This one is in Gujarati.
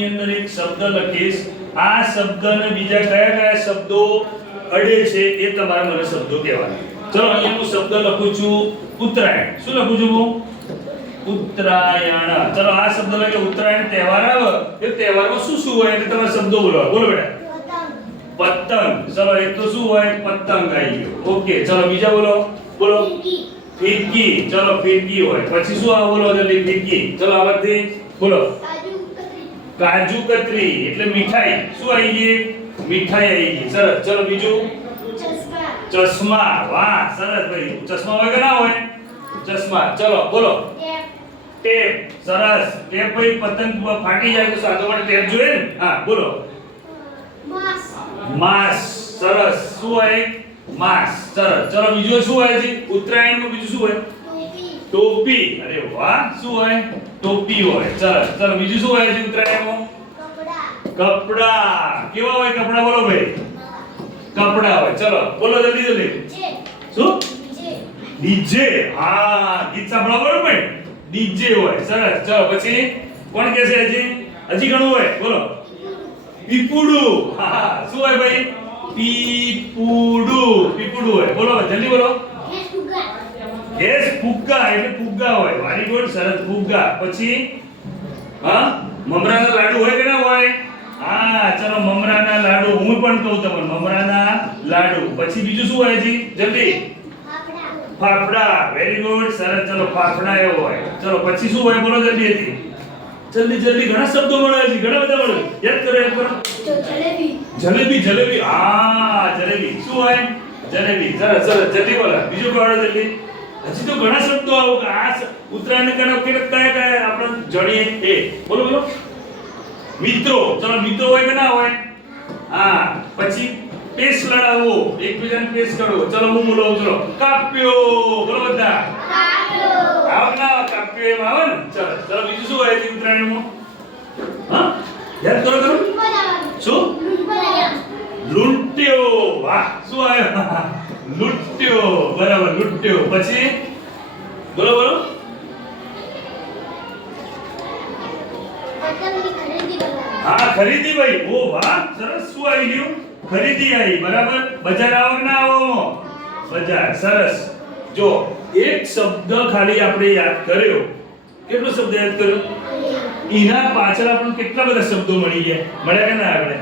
ની અંદર એક શબ્દ લખીશ, આ શબ્દને બીજા કયા કયા શબ્દો અડે છે એ તમારે મને શબ્દો કહેવાના. ચલો અહીંયા હું શબ્દ લખું છું ઉત્તરાયણ. શું લખું છું હું? ઉત્તરાયણ. ચલો આ શબ્દ લખે ઉત્તરાયણ તહેવાર આવે, એ તહેવારમાં શું શું હોય એટલે તમારે શબ્દો બોલો. બોલો બેટા. પતંગ. ચલો એક તો શું હોય? પતંગ આવી ગયો. ઓકે ચલો બીજા બોલો. બોલો. ફિરકી. ચલો ફિરકી હોય. પછી શું આવે? બોલો જલ્દી. ફિરકી. ચલો આ બધી બોલો. કાજુ કતરી એટલે મીઠાઈ. શું આવી ગઈ? મીઠાઈ આવી ગઈ. સરસ. ચલો બીજું. ચશ્મા. વાહ સરસ ભાઈ. ચશ્મા હોય કે ના હોય? ચશ્મા. ચલો બોલો. ટેપ. સરસ. ટેપ ભાઈ પતંગ ફાટી જાય તો સાધો માટે ટેપ જોઈએ ને. હા બોલો. માસ. સરસ. શું હોય? માસ. સરસ. ચલો બીજું શું હોય છે? ઉત્તરાયણમાં બીજું શું હોય? ટોપી. અરે વાહ. શું હોય? ટોપી હોય. સરસ. ચલો બીજું શું હોય છે ઉત્તરાયણમાં? કપડા. કેવા હોય કપડા? બોલો ભાઈ. કપડા હોય. ચલો બોલો જલ્દી જલ્દી. શું? ડીજે. હા ગીત સાંભળવા બોલો ભાઈ. ડીજે હોય. સરસ. ચલો પછી કોણ કહેશે? હજી ઘણું હોય. બોલો. પીપુડું. હા શું હોય ભાઈ? પીપુડું. પીપુડું હોય. બોલો જલ્દી બોલો. ગેસ ફુગ્ગા એટલે ફુગ્ગા હોય. Very good. સરસ. ફુગ્ગા. પછી હા મમરાના લાડુ હોય કે ના હોય? હા ચલો મમરાના લાડુ. હું પણ કહું તમને મમરાના લાડુ. પછી બીજું શું હોય છે? જલ્દી. ફાફડા. Very good. સરસ. ચલો ફાફડા એવો હોય. ચલો પછી શું હોય? બોલો જલ્દી હતી. જલ્દી જલ્દી. ઘણા શબ્દો મળે છે. ઘણા બધા મળે. યાદ કરો યાદ કરો. જલેબી. જલેબી. જલેબી. હા જલેબી. શું હોય? જલેબી. સરસ સરસ. જલ્દી બોલો. બીજું કહો જલ્દી. હજી તો ઘણા શબ્દો આવો કે આ ઉત્તરાયણ કયા કયા આપણે જણીએ એ. બોલો બોલો. મિત્રો. ચલો મિત્રો હોય કે ના હોય? હા પછી પેસ લડાવવો. એકબીજાને પેસ કરવો. ચલો હું બોલાવું. ચલો કાપ્યો. બોલો બધા. આવ ના કાપ્યો એમ આવે ને. ચલો ચલો બીજું શું હોય છે ઉત્તરાયણમાં? હા યાદ કરો કરો. શું? લૂંટ્યો. વાહ શું આવ્યો? લૂંટ્યો. બરાબર લૂંટ્યો. પછી બોલો બોલો. હા ખરીદી ભાઈ. ઓ વાહ સરસ. શું આવી ગયું? ખરીદી આવી. બરાબર. બજાર આવો કે ના આવો? બજાર. સરસ. જો એક શબ્દ ખાલી આપણે યાદ કર્યો. કેટલો શબ્દ યાદ કર્યો? એના પાછળ આપણને કેટલા બધા શબ્દો મળી ગયા. મળ્યા કે ના આપણે?